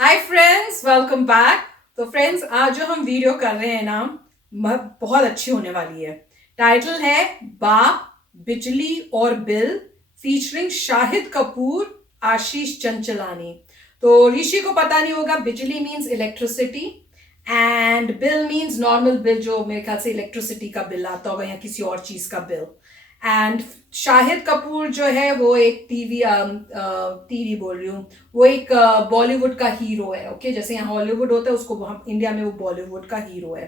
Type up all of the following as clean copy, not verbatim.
Hi friends, welcome back. तो friends, आज जो हम वीडियो कर रहे हैं ना, बहुत अच्छी होने वाली है। टाइटल है बाप, बिजली और बिल, फीचरिंग शाहिद कपूर, आशीष चंचलानी। तो ऋषि को पता नहीं होगा, बिजली means electricity and bill means normal bill, जो मेरे ख्याल से इलेक्ट्रिसिटी का बिल आता होगा या किसी और चीज का बिल। एंड शाहिद कपूर जो है वो एक टीवी बोल रही हूँ, वो एक बॉलीवुड का हीरो है। ओके, जैसे यहाँ हॉलीवुड होता है, उसको हम इंडिया में वो बॉलीवुड का हीरो है।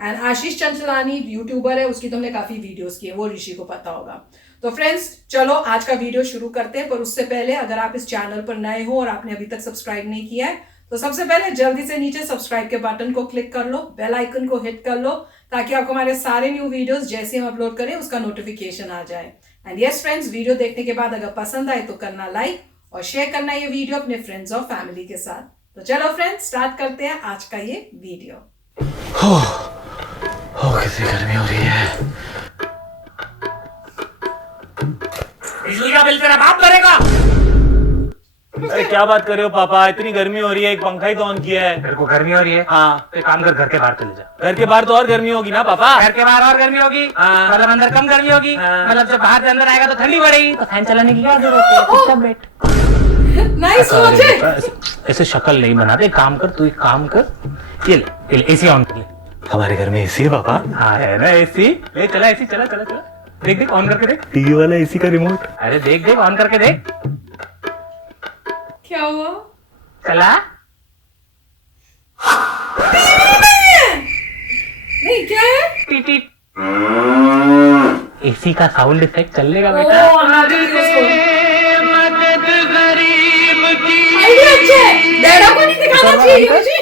एंड आशीष चंचलानी यूट्यूबर है, उसकी तो हमने काफी वीडियोस की है, वो ऋषि को पता होगा। तो फ्रेंड्स, चलो आज का वीडियो शुरू करते हैं। पर उससे पहले अगर आप इस चैनल पर नए हो और आपने अभी तक सब्सक्राइब नहीं किया है, तो सबसे पहले जल्दी से नीचे सब्सक्राइब के बटन को क्लिक कर लो, बेल आइकन को हिट कर लो, ताकि आपको हमारे सारे न्यू वीडियोस जैसे हम अपलोड करें उसका नोटिफिकेशन आ जाए। एंड यस फ्रेंड्स, वीडियो देखने के बाद अगर पसंद आए तो करना लाइक और शेयर करना ये वीडियो अपने फ्रेंड्स और फैमिली के साथ। तो चलो फ्रेंड्स, स्टार्ट करते हैं आज का ये वीडियो। कितनी गर्मी हो रही है। बिजली का बिल तेरा बाप भरेगा। अरे क्या बात कर रहे हो पापा, इतनी गर्मी हो रही है, एक पंखा ही तो ऑन किया है। तेरे को गर्मी हो रही है? हाँ। तो एक काम कर, घर के बाहर चले जा। घर के बाहर तो और गर्मी होगी ना पापा। घर के बाहर और गर्मी होगी? हाँ। मतलब अंदर कम गर्मी होगी? हाँ। मतलब जब बाहर से अंदर आएगा तो ठंडी पड़ेगी, तो फैन चलाने की क्या जरूरत है? चुपचाप बैठ। Nice logic. ऐसे शक्ल नहीं बनाते, काम कर, तू एक काम कर, ये ले एसी ऑन कर ले। हमारे घर में एसी है पापा। हाँ है ना एसी, ले चला एसी, चला चला चला, देख देख ऑन करके देख। टीवी वाला एसी का रिमोट। अरे देख देख ऑन करके देख, क्या हुआ? चला। नहीं, क्या है? टीटी एसी का साउंड इफेक्ट चलेगा बेटा। ओ, नागिन की उसको। मदद गरीब की। आइडिया अच्छा है, डैडा को नहीं दिखाना चाहिए मुझे।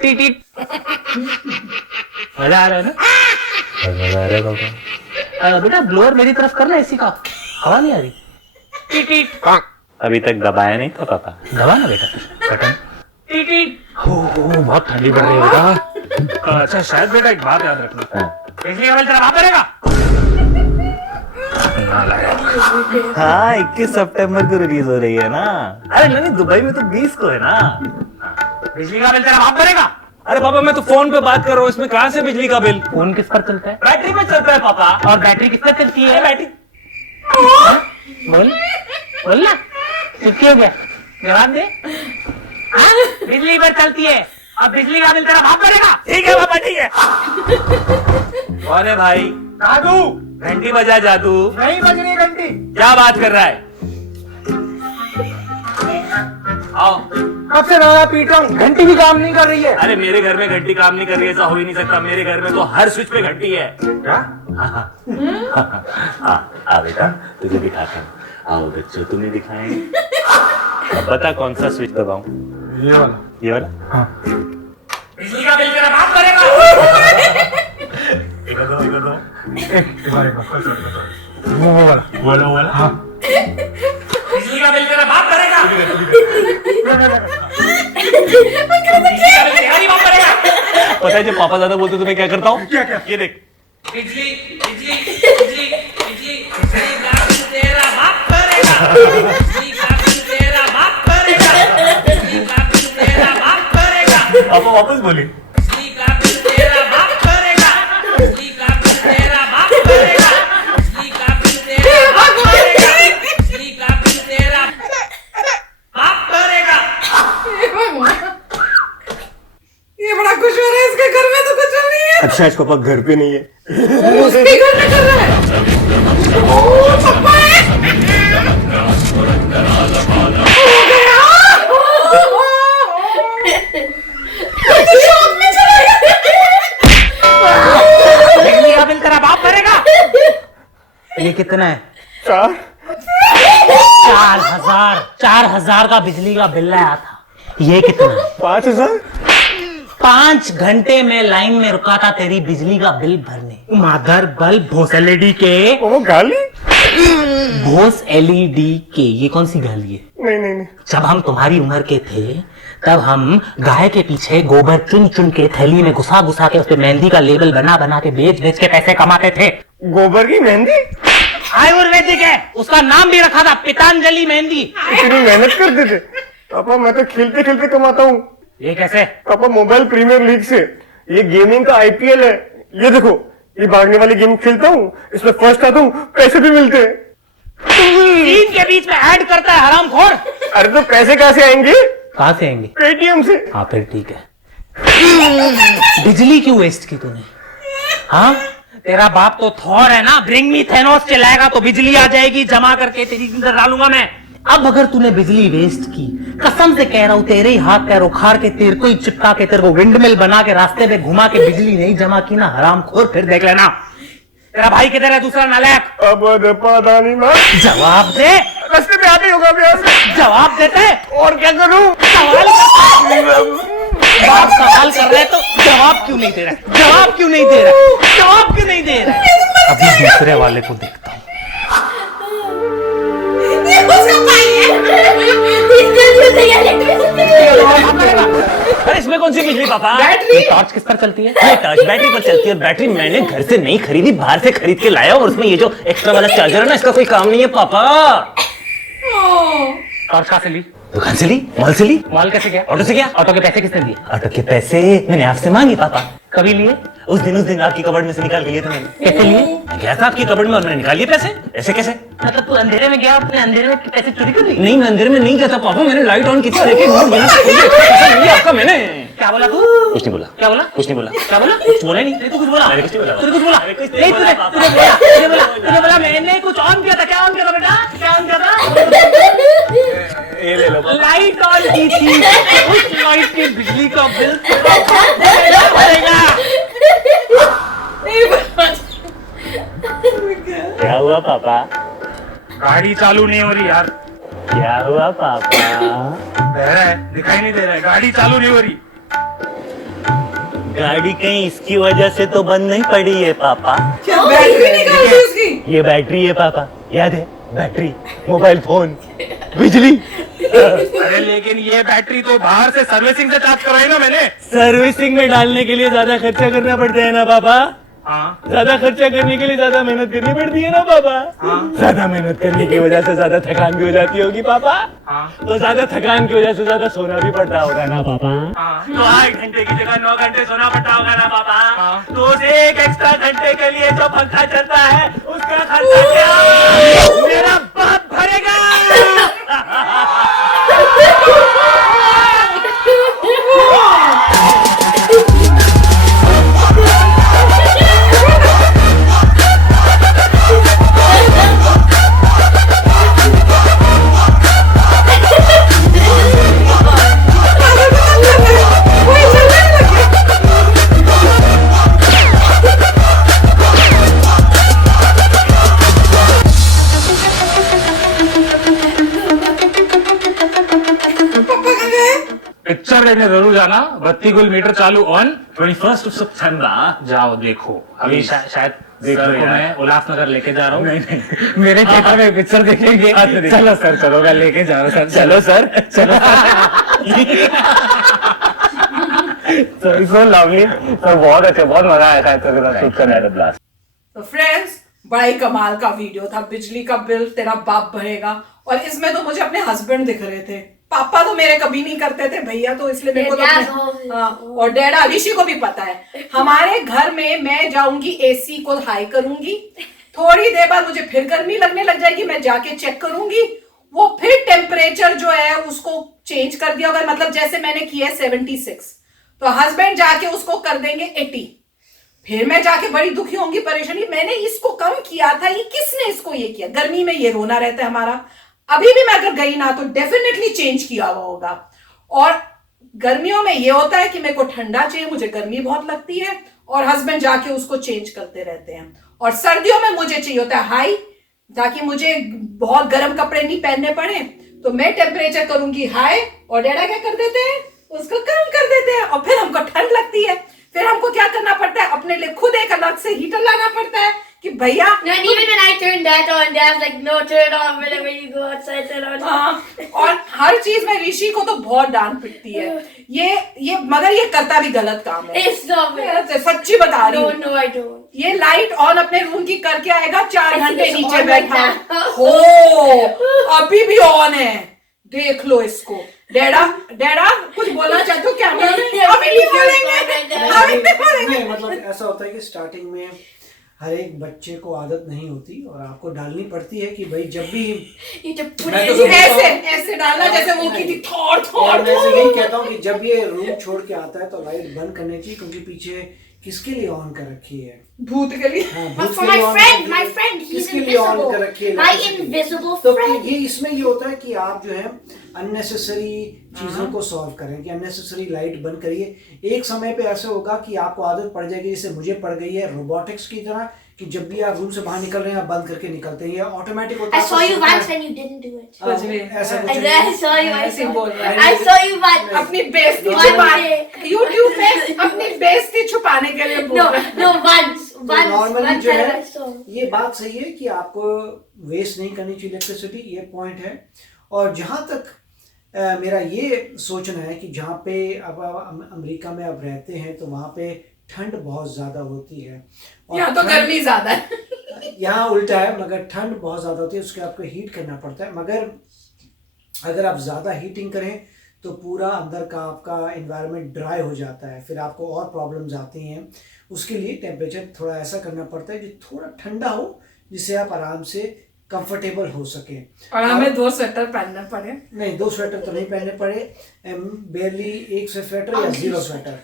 टीटी मजा आ रहा है ना? मजा आ रहा है पापा। बेटा ब्लोअर मेरी तरफ करना, एसी का हवा नहीं आ रही। टीटी अभी तक दबाया नहीं था पापा। दबा ना बेटा बटन। टीटी बहुत ठंडी पड़ रही है बेटा। अच्छा शायद बेटा एक बात याद रखना, बिजली का बिल तेरा बाप भरेगा। हाँ, 21 सितंबर को रिलीज हो रही है ना। अरे नहीं, दुबई में तो 20 को है ना। बिजली का बिल तेरा बाप भरेगा। अरे पापा, मैं तो फोन पे बात कर रहा हूँ, इसमें कहाँ से बिजली का बिल? फोन किस पर चलता है? बैटरी पे चलता है पापा। और बैटरी किस पर चलती है? बैटरी। बोल बोल ना, चुप हो गया, जवाब दे। हाँ? बिजली पर चलती है और बिजली का बिल तेरा बाप भरेगा। ठीक है पापा, ठीक है। कौन है भाई? दादू। घंटी बजा जादू। नहीं बज रही घंटी। क्या बात कर रहा है? आओ। कब से रोया पीट रहा हूँ, घंटी भी काम नहीं कर रही है। अरे मेरे घर में घंटी काम नहीं कर रही है, ऐसा हो ही नहीं सकता। मेरे घर में तो हर स्विच पे घंटी है। क्या? आ बेटा, तुझे दिखाता हूँ। आओ बच्चों, तुम्हें दिखाएंगे। अब बता कौन सा स्विच दबाऊं? ये वाला। ये वाला? हाँ। बिजली का बिल तेरा बाप भरेगा। इधर दो, इधर दो। वो वाला। बोलो वाला। हाँ। बिजली का बिल तेरा बाप भरेगा। पता है जब पापा ज्यादा बोलते तो मैं क्या करता हूँ? क्या? ये देख। बिजली बिजली बिजली बिजली बिजली का बिल तेरा बाप भरेगा। बिजली का बिल तेरा बाप भरेगा। बिजली का बिल तेरा बाप भरेगा। पापा वापस बोले। बिजली का बिल तेरा बाप भरेगा। बिजली का बिल तेरा बाप भरेगा। बिजली का बिल तेरा बाप भरेगा। बिजली का बिल तेरा बाप भरेगा। ये बड़ा खुश हो रहा है, इसके घर में तो कुछ नहीं है। अच्छा, आज पापा घर पे नहीं है। उसके घर में कर रहा है। ओ पापा है। हो गया। शॉक में चला गया। बिजली का बिल तेरा बाप भरेगा। ये कितना है? 4,000 का बिजली का बिल आया था। ये कितना है? 5,000। 5 घंटे में लाइन में रुका था तेरी बिजली का बिल भरने। मादर बल्ब भोस एलईडी के। वो गाली? भोस एलईडी के। ये कौन सी गाली है? नहीं। जब हम तुम्हारी उम्र के थे तब हम गाय के पीछे गोबर चुन चुन के थैली में घुसा घुसा के उस पे मेहंदी का लेबल बना बना के बेच बेच के पैसे कमाते थे। गोबर की मेहंदी? आयुर्वेदिक है, उसका नाम भी रखा था पतंजलि मेहंदी। इतनी मेहनत करते थे? पापा मैं तो खेलते खेलते कमाता हूँ। ये कैसे? पापा मोबाइल प्रीमियर लीग से, ये गेमिंग का आईपीएल है। ये देखो, ये भागने वाली गेम खेलता हूँ, इसमें फर्स्ट आता हूँ, पैसे भी मिलते हैं। सीन के बीच में ऐड करता है हरामखोर। अरे तो पैसे कहाँ से आएंगे? कहां से आएंगे? पेटीएम से। हाँ फिर ठीक है। बिजली क्यों वेस्ट की तूने? हाँ तेरा बाप तो थॉर है ना, ब्रिंग मी थेनोस चलाएगा तो बिजली आ जाएगी, जमा करके तेरी अंदर डालूंगा मैं। अब अगर तूने बिजली वेस्ट की, कसम से कह रहा हूं तेरे ही हाथ पैर उखाड़ के तेरे को ही चिपका के तेरे को विंडमिल बना के रास्ते में घुमा के बिजली नहीं जमा की ना हरामखोर, फिर देख लेना तेरा भाई किधर है दूसरा नालायक? अब पता नहीं माँ। जवाब दे। रास्ते में आते होगा अभ्यास। जवाब देते। और क्या करूं? सवाल बाप सवाल कर रहे तो जवाब क्यों नहीं दे रहा? जवाब क्यों नहीं दे रहा? जवाब क्यों नहीं दे रहा? अभी दूसरे वाले को देखता हूँ। अरे इसमें कौन सी बिजली पापा? ये टॉर्च किस पर चलती है? ये टॉर्च बैटरी पर चलती है। बैटरी मैंने घर से नहीं खरीदी, बाहर से खरीद के लाया, और उसमें ये जो एक्स्ट्रा वाला चार्जर है ना, इसका कोई काम नहीं है पापा। टॉर्च कहाँ से ली? दुकान से ली, मॉल से ली। मॉल कैसे गया? ऑटो से गया। ऑटो के पैसे किसने दिए? ऑटो के पैसे मैंने आपसे मांगे पापा। कभी लिए? उस दिन आपकी कबर्ड में से निकाल के लिए थे मैंने। कैसे लिए? मैं गया था आपकी कबर्ड में और मैंने निकाल लिए पैसे। ऐसे कैसे? मतलब तू अंधेरे में गया, अपने अंधेरे में पैसे चोरी कर लिए? नहीं, मैं अंधेरे में नहीं गया था पापा, मैंने लाइट ऑन की थी, लेकिन पैसा नहीं लिया आपका मैंने। क्या बोला तू? कुछ नहीं बोला। क्या बोला? कुछ नहीं बोला। क्या बोला? कुछ बोला नहीं। तू कुछ बोला? मैंने कुछ नहीं बोला। तूने कुछ बोला? मैंने कुछ नहीं बोला तूने पापा। तूने बोला मैंने कुछ ऑन किया था। क्या ऑन किया था बेटा? क्या ऑन किया था? ये ले लो पापा। लाइट ऑन की थी। उस लाइट की बिजली का बिल तेरा भरेगा। क्या हुआ पापा? गाड़ी चालू नहीं हो रही यार। क्या हुआ पापा? बह रहा है, दिखाई नहीं दे रहा है, गाड़ी चालू नहीं हो रही। गाड़ी कहीं इसकी वजह से तो बंद नहीं पड़ी है पापा। बैटरी निकाल दी उसकी। ये बैटरी है पापा, याद है? बैटरी, मोबाइल फोन, बिजली। अरे लेकिन ये बैटरी तो बाहर से सर्विसिंग से चार्ज करवाई ना मैंने। सर्विसिंग में डालने के लिए ज्यादा खर्चा करना पड़ता है ना पापा। हाँ ज्यादा खर्चा करने के लिए ज्यादा मेहनत करनी पड़ती है ना पापा। ज्यादा मेहनत करने की वजह से ज्यादा थकान भी हो जाती होगी पापा। तो ज्यादा थकान की वजह से ज्यादा सोना भी पड़ता होगा ना पापा। तो 8 घंटे की जगह 9 घंटे सोना पड़ता होगा ना पापा। तो उस एक एक्स्ट्रा घंटे के लिए जो पंखा चलता है उसका खर्चा क्या मेरा बाप भरेगा? पिक्चर देखने जरूर जाना। बत्ती गुल मीटर चालू ऑन। 21 सितंबर। जाओ देखो। अभी शायद देखो सर को यार। मैं उल्लासनगर लेके जा रहा हूँ। नहीं। मेरे थिएटर में पिक्चर देखेंगे। चलो सर, चलो मैं लेके जा रहा हूँ सर। चलो सर, चलो सर। सो लवली सर, बहुत अच्छे, बहुत मजा आया था तेरे साथ शूट करने में। तो फ्रेंड्स, बड़ा ही कमाल का वीडियो था। बिजली का बिल तेरा बाप भरेगा। और इसमें तो मुझे अपने हस्बैंड दिख रहे थे। पापा तो मेरे कभी नहीं करते थे भैया, तो इसलिए मेरे को तो और डैडा ऋषि को भी पता है। हमारे घर में मैं जाऊंगी, एसी को हाई करूंगी, थोड़ी देर बाद मुझे फिर गर्मी लगने लग जाएगी, मैं जाके चेक करूंगी, वो फिर टेम्परेचर जो है उसको चेंज कर दिया होगा। मतलब जैसे मैंने किया है 76, तो हस्बैंड जाके उसको कर देंगे 80। फिर मैं जाके बड़ी दुखी होंगी, परेशानी, मैंने इसको कम किया था, ये किसने इसको ये किया। गर्मी में ये रोना रहता है हमारा। अभी भी मैं अगर गई ना तो डेफिनेटली चेंज किया हुआ होगा। और गर्मियों में ये होता है कि मेरे को ठंडा चाहिए, मुझे गर्मी बहुत लगती है, और हस्बैंड जाके उसको चेंज करते रहते हैं। और सर्दियों में मुझे चाहिए होता है हाई, ताकि मुझे बहुत गर्म कपड़े नहीं पहनने पड़े। तो मैं टेम्परेचर करूंगी हाई, और डैडा क्या कर देते हैं, उसको कम कर देते हैं। और फिर हमको ठंड लगती है, फिर हमको क्या करना पड़ता है, अपने लिए खुद एक अलग से हीटर लाना पड़ता है कि भैया। And even when I turned that on, Dad's like, no, turn it on whenever you go outside, turn it on. हाँ, और हर चीज में ऋषि को तो बहुत डांट पिटती है। ये मगर ये करता भी गलत काम है। It's stop it. सच्ची बता रही No, हूँ। no, I don't. ये लाइट ऑन अपने रूम की करके आएगा, 4 घंटे it's नीचे on right बैठा now. हो, अभी भी ऑन है, देख लो इसको। डैडा कुछ बोलना चाहते हो कैमरा में? अभी नहीं बोलेंगे, अभी नहीं बोलेंगे। नहीं, मतलब ऐसा होता है कि स्टार्टिंग में हर एक बच्चे को आदत नहीं होती और आपको डालनी पड़ती है कि भाई जब भी You have to put मैं it तो in. ऐसे ऐसे डालना जैसे वो की थी थोड़ और थोड़ मैं से यही कहता हूँ कि जब ये रूम छोड़ के आता है तो लाइट बंद करनी चाहिए, क्योंकि पीछे किसके लिए ऑन कर रखी है? भूत के लिए। हाँ, But भूत for के लिए my on friend, कर my रखी है। friend, he's किसके लिए ऑन invisible. कर रखी है My electricity? invisible तो friend. ये इसमें ये होता है कि आप जो है अननेसेसरी चीजों को सॉल्व करें, कि अननेसेसरी लाइट बंद करिए। एक समय पे ऐसे होगा कि आपको आदत पड़ जाएगी, जैसे मुझे पड़ गई है रोबोटिक्स की तरह, कि जब भी आप रूम से बाहर निकल रहे हैं आप बंद करके निकलते हैं, ये ऑटोमेटिक होता I है। saw you once and you didn't do it. कुछ भी। ऐसा कुछ I नहीं। saw you. I ऐसे ही बोल रहा है। saw. I saw you once. अपनी बेइज्जती One छुपाने, day. YouTube में अपनी बेइज्जती छुपाने के लिए बोल No, रहा है। no, once. Once. Normally One जो time I है saw. ये बात सही है कि आपको वेस्ट नहीं करनी चाहिए इलेक्ट्रिसिटी, ये पॉइंट है। और जहाँ तक मेरा ये सोचना है कि जहाँ पे अब अमेरिका में आप रहते हैं तो वहाँ पे ठंड बहुत ज़्यादा होती है, और यहाँ तो ठंड- गर्मी ज्यादा है। यहाँ उल्टा है, मगर ठंड बहुत ज़्यादा होती है, उसके आपको हीट करना पड़ता है। मगर अगर आप ज़्यादा हीटिंग करें तो पूरा अंदर का आपका इन्वायरमेंट ड्राई हो जाता है, फिर आपको और प्रॉब्लम्स आती हैं। उसके लिए टेम्परेचर थोड़ा ऐसा करना पड़ता है जो थोड़ा ठंडा हो, जिससे आप आराम से कंफर्टेबल हो सके। और हमें 2 स्वेटर पहनना पड़े। नहीं, 2 स्वेटर तो नहीं पहनने पड़े, बेरली 1 स्वेटर या 0 स्वेटर।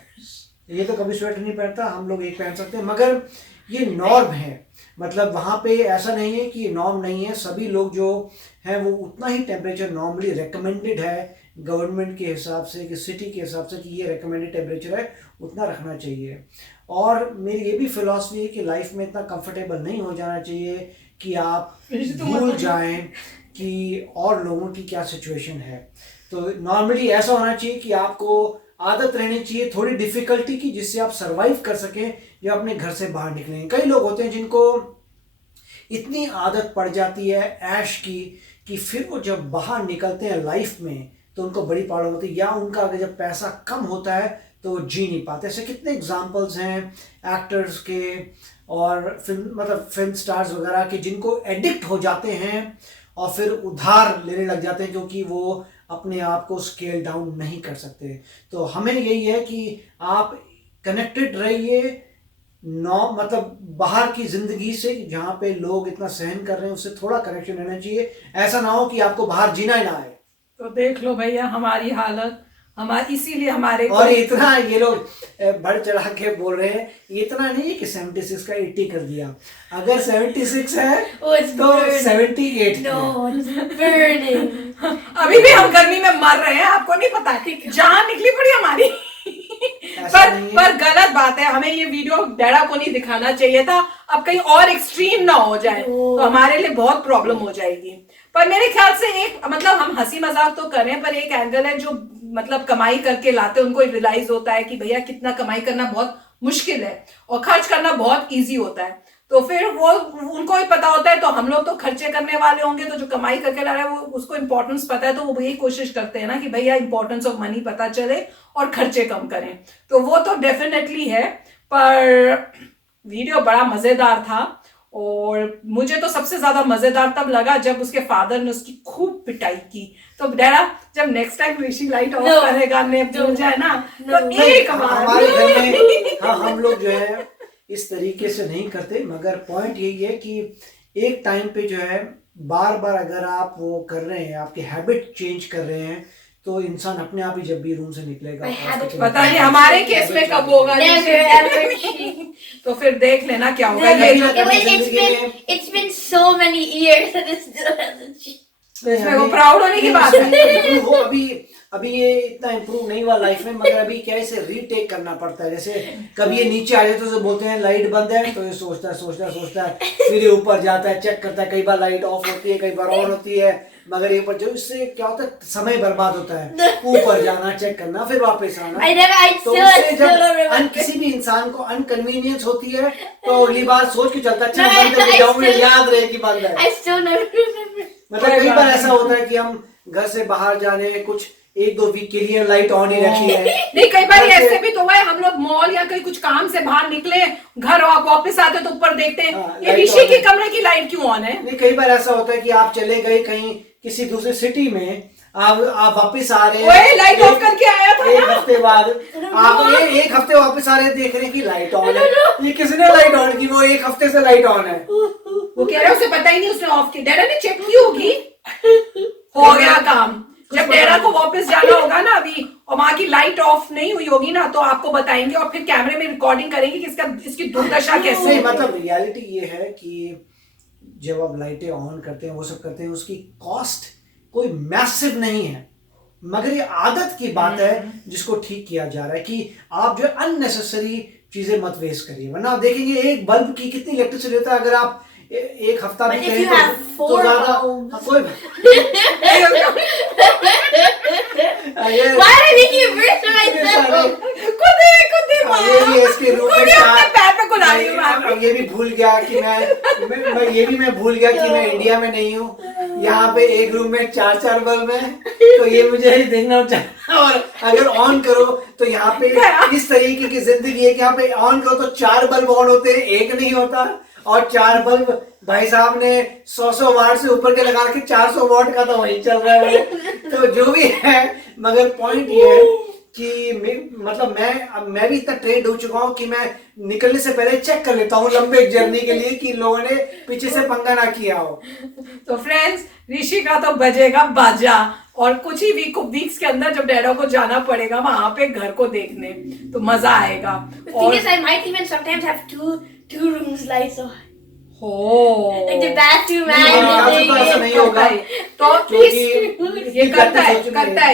ये तो कभी स्वेटर नहीं पहनता, हम लोग एक पहन सकते हैं, मगर ये नॉर्म है। मतलब वहाँ पे ऐसा नहीं है कि नॉर्म नहीं है, सभी लोग जो हैं वो उतना ही टेम्परेचर नॉर्मली रिकमेंडेड है गवर्नमेंट के हिसाब से, कि सिटी के हिसाब से, कि ये रिकमेंडेड टेम्परेचर है, उतना रखना चाहिए। और मेरी ये भी फिलॉसफी है कि लाइफ में इतना कंफर्टेबल नहीं हो जाना चाहिए कि आप भूल जाएं कि और लोगों की क्या सिचुएशन है। तो नॉर्मली ऐसा होना चाहिए कि आपको आदत रहनी चाहिए थोड़ी डिफिकल्टी की, जिससे आप सरवाइव कर सकें जब अपने घर से बाहर निकलें। कई लोग होते हैं जिनको इतनी आदत पड़ जाती है ऐश की कि फिर वो जब बाहर निकलते हैं लाइफ में तो उनको बड़ी प्रॉब्लम होती है, या उनका अगर जब पैसा कम होता है तो वो जी नहीं पाते। ऐसे कितने एग्जाम्पल्स हैं एक्टर्स के और फिल्म स्टार्स वगैरह के, जिनको एडिक्ट हो जाते हैं और फिर उधार लेने लग जाते हैं, क्योंकि वो अपने आप को स्केल डाउन नहीं कर सकते। तो हमें यही है कि आप कनेक्टेड रहिए मतलब बाहर की जिंदगी से, जहाँ पे लोग इतना सहन कर रहे हैं उससे थोड़ा कनेक्शन रहना चाहिए। ऐसा ना हो कि आपको बाहर जीना ही ना आए। तो देख लो भैया हमारी हालत, हमारी इसीलिए हमारे और इतना ये लोग बढ़ चढ़ा के बोल रहे हैं, इतना नहीं है कि 76 का 80 कर दिया। अगर 76 है Oh, it's तो burning. 78 No, it's burning. अभी भी हम गर्मी में मर रहे हैं, आपको नहीं पता जहां निकली पड़ी हमारी। ऐसा नहीं है। पर गलत बात है, हमें ये वीडियो डैडा को नहीं दिखाना चाहिए था। अब कहीं और एक्सट्रीम ना हो जाए तो हमारे लिए बहुत प्रॉब्लम हो जाएगी। पर मेरे ख्याल से एक मतलब हम हंसी मजाक तो करें, पर एक एंगल है जो मतलब कमाई करके लाते हैं उनको रियलाइज होता है कि भैया कितना कमाई करना बहुत मुश्किल है और खर्च करना बहुत इजी होता है। तो फिर वो उनको ही पता होता है, तो हम लोग तो खर्चे करने वाले होंगे, तो जो कमाई करके ला रहा है वो उसको इंपॉर्टेंस पता है, तो वो यही कोशिश करते हैं ना कि भैया इंपॉर्टेंस ऑफ मनी पता चले और खर्चे कम करें। तो वो तो डेफिनेटली है। पर वीडियो बड़ा मजेदार था और मुझे तो सबसे ज्यादा मजेदार तब लगा जब उसके फादर ने उसकी खूब पिटाई की। तो डैडा जब next time Rishi light of करेगा ने भूल जाए ना तो एक बार हमारे घर में हाँ हम लोग जो है इस तरीके से नहीं करते, मगर पॉइंट यही है कि एक टाइम पे जो है बार बार अगर आप वो कर रहे हैं, आपके हैबिट चेंज कर रहे हैं, तो इंसान अपने आप ही जब भी रूम से निकलेगा पता नहीं हमारे केस में कब होगा। Never ever. तो फिर देख लेना क्या होगा। ये It's been so many years and it still hasn't changed. इसमें वो प्राउड होने की बात है। वो अभी ये इतना इम्प्रूव नहीं हुआ लाइफ में, मगर अभी क्या इसे रीटेक करना पड़ता है। जैसे कभी ये नीचे आ जाए तो बोलते हैं लाइट बंद है, तो ये सोचता है फिर ये ऊपर जाता है, चेक करता है, कई बार लाइट ऑफ होती है, कई बार ऑन होती है, मगर ये ऊपर जो इससे क्या होता है समय बर्बाद होता है, ऊपर जाना, चेक करना, फिर वापस आना। तो उससे जब किसी भी इंसान को अनकन्वीनियंस होती है तो अगली बार सोच के चलता है, अच्छा बंद करके जाऊं, याद रहे कि बंद है। I still never remember. मतलब कई बार ऐसा होता है कि हम घर से बाहर जाने कुछ 1-2 वीक के लिए लाइट ऑन ही रखी है। नहीं, कई बार ऐसे भी तो हुआ है, हम लोग मॉल या कहीं कुछ काम से बाहर निकले, घर वापस आते तो ऊपर देखते हैं ये ऋषि के कमरे की लाइट क्यों ऑन है। नहीं, कई बार ऐसा होता है कि आप चले गए कहीं किसी दूसरी सिटी में, आप वापस आ रहे ओए, लाइट ऑफ करके आया था एक ना। हफ्ते बाद आप एक हफ्ते वापस आ रहे हैं, देख रहे हैं कि लाइट ऑन है। ये किसने लाइट ऑन की? वो एक हफ्ते से लाइट ऑन है। वो कह रहा है उसे पता ही नहीं उसने ऑफ की। डैडा ने चेक की होगी, हो गया काम। जब डैडा को वापस जाना होगा ना अभी और वहां की लाइट ऑफ नहीं हुई होगी ना, तो आपको बताएंगे और फिर कैमरे में रिकॉर्डिंग करेंगे कि इसकी दुर्दशा कैसे नहीं, होगी। मतलब रियलिटी ये है कि जब आप लाइटें ऑन करते हैं, वो सब करते हैं, उसकी कॉस्ट कोई मैसिव नहीं है, मगर ये आदत की बात है जिसको ठीक किया जा रहा है कि आप जो है अननेसेसरी चीजें मत वेस्ट करिए। वरना आप देखेंगे एक बल्ब की कितनी इलेक्ट्रिसिटी लेता है। अगर आप एक हफ्ता भी But if कहें you have तो 4 ज्यादा bulbs. कोई ये- Why are you making a wish right ये now? सारे- खुद ये भी इसके रूम में अपने पैर पे कुल्हाड़ी मैं- मार रही। अब ये भी भूल गया कि मैं भूल गया कि मैं इंडिया में नहीं हूँ। यहाँ पे एक रूम में 4 बल्ब है, तो ये मुझे ही देखना चाहिए। और अगर ऑन करो तो यहाँ पे इस तरीके की जिंदगी है कि यहाँ पे ऑन करो तो 4 बल्ब ऑन होते हैं, एक नहीं होता। और 4 बल्ब भाई साहब ने 100 वाट से ऊपर के लगा के 400 वाट का तो वही चल रहा है। तो जो भी है, मगर पॉइंट ये है कि मतलब मैं भी इतना ट्रेंड हो चुका हूँ कि मैं निकलने से पहले चेक कर लेता हूँ लंबे जर्नी के लिए कि लोगों ने पीछे से पंगा ना किया हो। तो फ्रेंड्स, ऋषि का तो बजेगा बाजा और कुछ ही वीक्स के अंदर जब डैडा को जाना पड़ेगा वहां पे घर को देखने, तो मजा आएगा। The thing is, I might even sometimes have two rooms lights on. हो Like the bathroom नहीं, and नहीं, the ऐसा नहीं होगा। तो क्योंकि ये करता है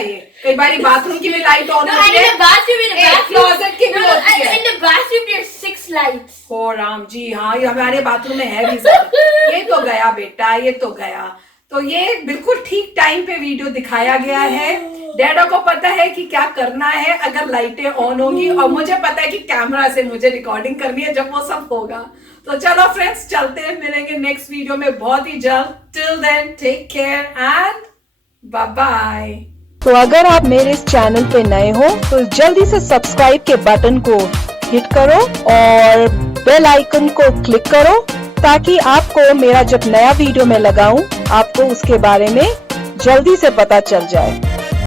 ये कई बार बाथरूम की भी लाइट ऑन No, and होती in है। the bathroom, क्लोजेट की भी No, होती and है। in the bathroom there's 6 lights. हो राम जी, हाँ, ये हमारे बाथरूम में है भी सब। ये तो गया बेटा, ये तो गया। तो ये बिल्कुल ठीक टाइम पे वीडियो दिखाया गया है। डैडा को पता है कि क्या करना है अगर लाइटें ऑन होंगी, और मुझे पता है कि कैमरा से मुझे रिकॉर्डिंग करनी है जब वो सब होगा। तो चलो फ्रेंड्स, चलते हैं, मिलेंगे नेक्स्ट वीडियो में बहुत ही जल्द। Till then, take care and bye bye. तो अगर आप मेरे इस चैनल पे नए हो तो जल्दी से सब्सक्राइब के बटन को हिट करो और बेल आइकन को क्लिक करो, ताकि आपको मेरा जब नया वीडियो मैं लगाऊं आपको उसके बारे में जल्दी से पता चल जाए।